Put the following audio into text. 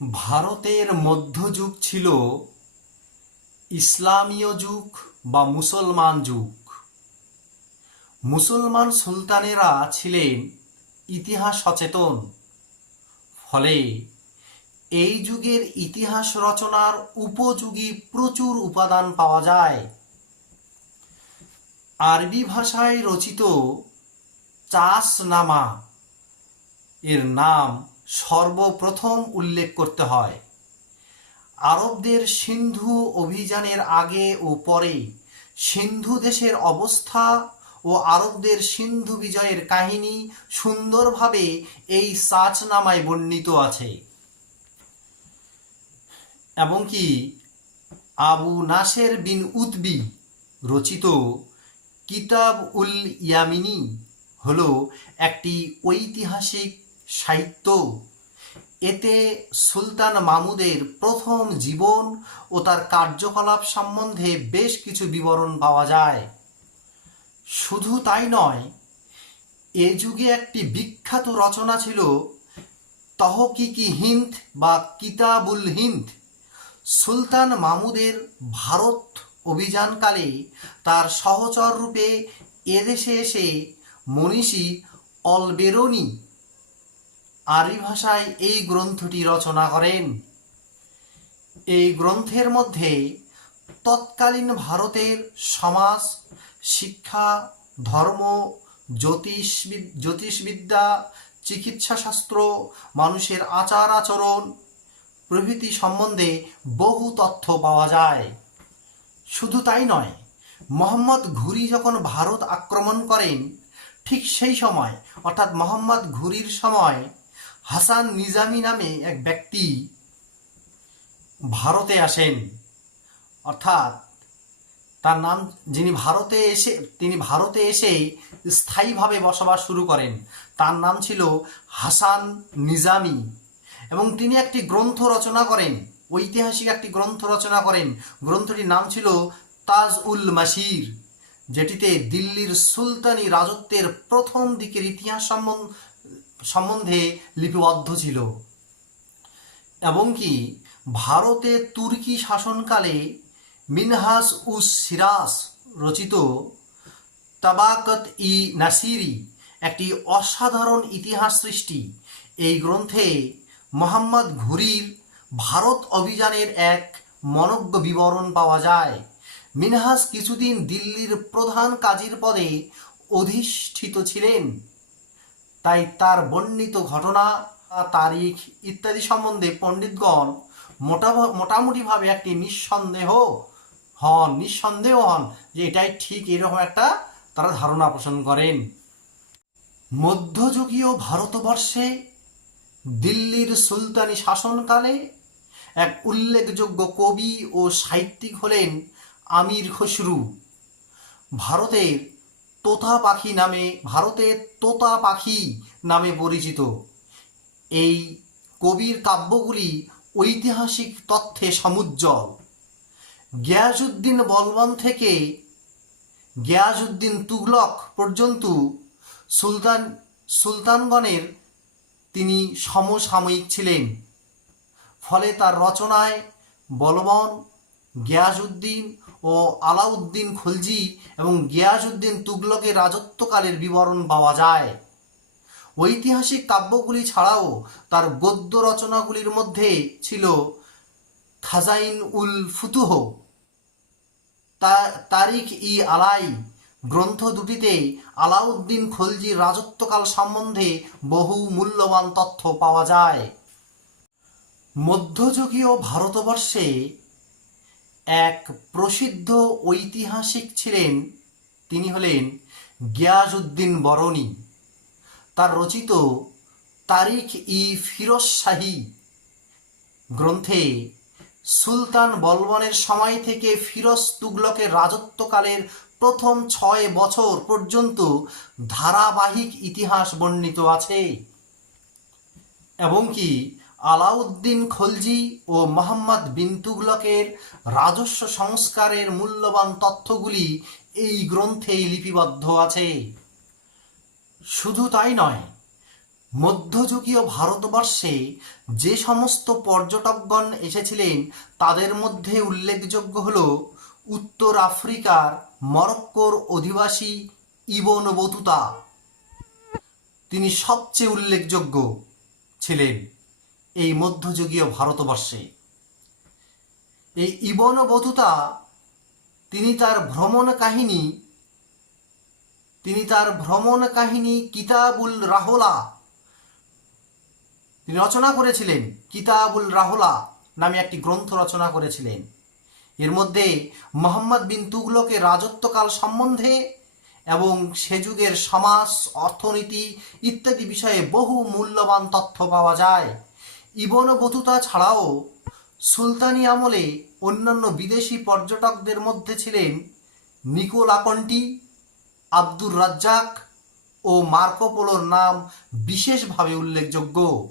ভারতের মধ্যযুগ ছিল ইসলামীয় যুগ বা মুসলমান যুগ। মুসলমান সুলতানেরা ছিলেন ইতিহাস সচেতন, ফলে এই যুগের ইতিহাস রচনার উপযোগী প্রচুর উপাদান পাওয়া যায়। আরবি ভাষায় রচিত চাষনামা এর নাম সর্বপ্রথম উল্লেখ করতে হয়। আরবদের সিন্ধু অভিযানের আগে ও পরে সিন্ধু দেশের অবস্থা ও আরবদের সিন্ধু বিজয়ের কাহিনী সুন্দরভাবে এই চাষনামায় বর্ণিত আছে। এবং কি আবু নাসের বিন উতবি রচিত কিতাব উল ইয়ামিনী হল একটি ঐতিহাসিক সাহিত্য। এতে সুলতান মাহমুদের প্রথম জীবন ও তার কার্যকলাপ সম্বন্ধে বেশ কিছু বিবরণ পাওয়া যায়। শুধু তাই নয়, এ যুগে একটি বিখ্যাত রচনা ছিল তহকিকি হিন্দ বা কিতাবুল হিন্দ। সুলতান মাহমুদের ভারত অভিযানকালে তার সহচর রূপে এদেশে এসে মনীষী অলবেরুনি আরবি ভাষায় এই গ্রন্থটি রচনা করেন। এই গ্রন্থের মধ্যে তৎকালীন ভারতের সমাজ, শিক্ষা, ধর্ম, জ্যোতিষবিদ্যা, চিকিৎসাশাস্ত্র, মানুষের আচার আচরণ প্রভৃতি সম্বন্ধে বহু তথ্য পাওয়া যায়। শুধু তাই নয়, মোহাম্মদ ঘুরি যখন ভারত আক্রমণ করেন, ঠিক সেই সময় অর্থাৎ মোহাম্মদ ঘুরির সময় হাসান নিজামি নামে এক ব্যক্তি ভারতে আসেন। অর্থাৎ তার নাম, তিনি ভারতে এসে স্থায়ীভাবে বসবাস শুরু করেন। তার নাম ছিল হাসান নিজামি এবং তিনি একটি গ্রন্থ রচনা করেন, ঐতিহাসিক একটি গ্রন্থ রচনা করেন। গ্রন্থটির নাম ছিল তাজ উল মাসির, যেটিতে দিল্লির সুলতানি রাজত্বের প্রথম দিকের ইতিহাস সম্বন্ধে লিপিবদ্ধ ছিল। এবং কি ভারতে তুর্কি শাসনকালে মিনহাজ উস সিরাজ রচিত তাবাকত ই নাসিরি একটি অসাধারণ ইতিহাস সৃষ্টি। এই গ্রন্থে মোহাম্মদ ঘুরির ভারত অভিযানের এক মনজ্ঞ বিবরণ পাওয়া যায়। মিনহাজ কিছুদিন দিল্লির প্রধান কাজীর পদে অধিষ্ঠিত ছিলেন, তাই তার বর্ণিত ঘটনা, তারিখ ইত্যাদি সম্বন্ধে পণ্ডিতগণ মোটামুটিভাবে একটি নিঃসন্দেহ হন যে এটাই ঠিক, এরকম একটা তারা ধারণা পোষণ করেন। মধ্যযুগীয় ভারতবর্ষে দিল্লির সুলতানি শাসনকালে এক উল্লেখযোগ্য কবি ও সাহিত্যিক হলেন আমির খসরু। ভারতের তোতা পাখি নামে পরিচিত এই কবির কাব্যগুলি ঐতিহাসিক তথ্যে সমুজ্জ্বল। গিয়াসউদ্দিন বলবন থেকে গিয়াসউদ্দিন তুগলক পর্যন্ত সুলতানগণের তিনি সমসাময়িক ছিলেন। ফলে তার রচনায় বলবন, গিয়াসউদ্দিন ও আলাউদ্দিন খলজি এবং গিয়াসউদ্দিন তুগলকের রাজত্বকালের বিবরণ পাওয়া যায়। ঐতিহাসিক কাব্যগুলি ছাড়াও তার গদ্য রচনাগুলির মধ্যে ছিল খাজাইন উল ফুতুহ, তারিখ ই আলাই গ্রন্থ দুটিতে আলাউদ্দিন খলজির রাজত্বকাল সম্বন্ধে বহু মূল্যবান তথ্য পাওয়া যায়। মধ্যযুগীয় ভারতবর্ষে এক প্রসিদ্ধ ঐতিহাসিক ছিলেন, তিনি হলেন গিয়াসউদ্দিন বরনী। তার রচিত তারিখ ই ফিরোজ শাহী গ্রন্থে সুলতান বলবনের সময় থেকে ফিরোজ তুগলকের রাজত্বকালের প্রথম 6 বছর পর্যন্ত ধারাবাহিক ইতিহাস বর্ণিত আছে। এবং কি আলাউদ্দিন খলজি ও মোহাম্মদ বিন তুগলকের রাজস্ব সংস্কারের মূল্যবান তথ্যগুলি এই গ্রন্থে লিপিবদ্ধ আছে। শুধু তাই নয়, মধ্যযুগীয় ভারতবর্ষে যে সমস্ত পর্যটকগণ এসেছিলেন তাদের মধ্যে উল্লেখযোগ্য হল উত্তর আফ্রিকার মরক্কোর অধিবাসী ইবন বতুতা। তিনি সবচেয়ে উল্লেখযোগ্য ছিলেন এই মধ্যযুগীয় ভারতবর্ষে। এই ইবন বতুতা তিনি তার ভ্রমণ কাহিনী কিতাবুল রাহলা তিনি রচনা করেছিলেন। কিতাবুল রাহলা নামে একটি গ্রন্থ রচনা করেছিলেন। এর মধ্যে মোহাম্মদ বিন তুগলকের রাজত্বকাল সম্বন্ধে এবং সে যুগের সমাজ, অর্থনীতি ইত্যাদি বিষয়ে বহু মূল্যবান তথ্য পাওয়া যায়। ইবন বতুতা ছাড়াও সুলতানি আমলে অন্যান্য বিদেশি পর্যটকদের মধ্যে ছিলেন নিকোলা কন্টি, আব্দুর রাজ্জাক ও মার্কো পোলোর নাম বিশেষভাবে উল্লেখযোগ্য।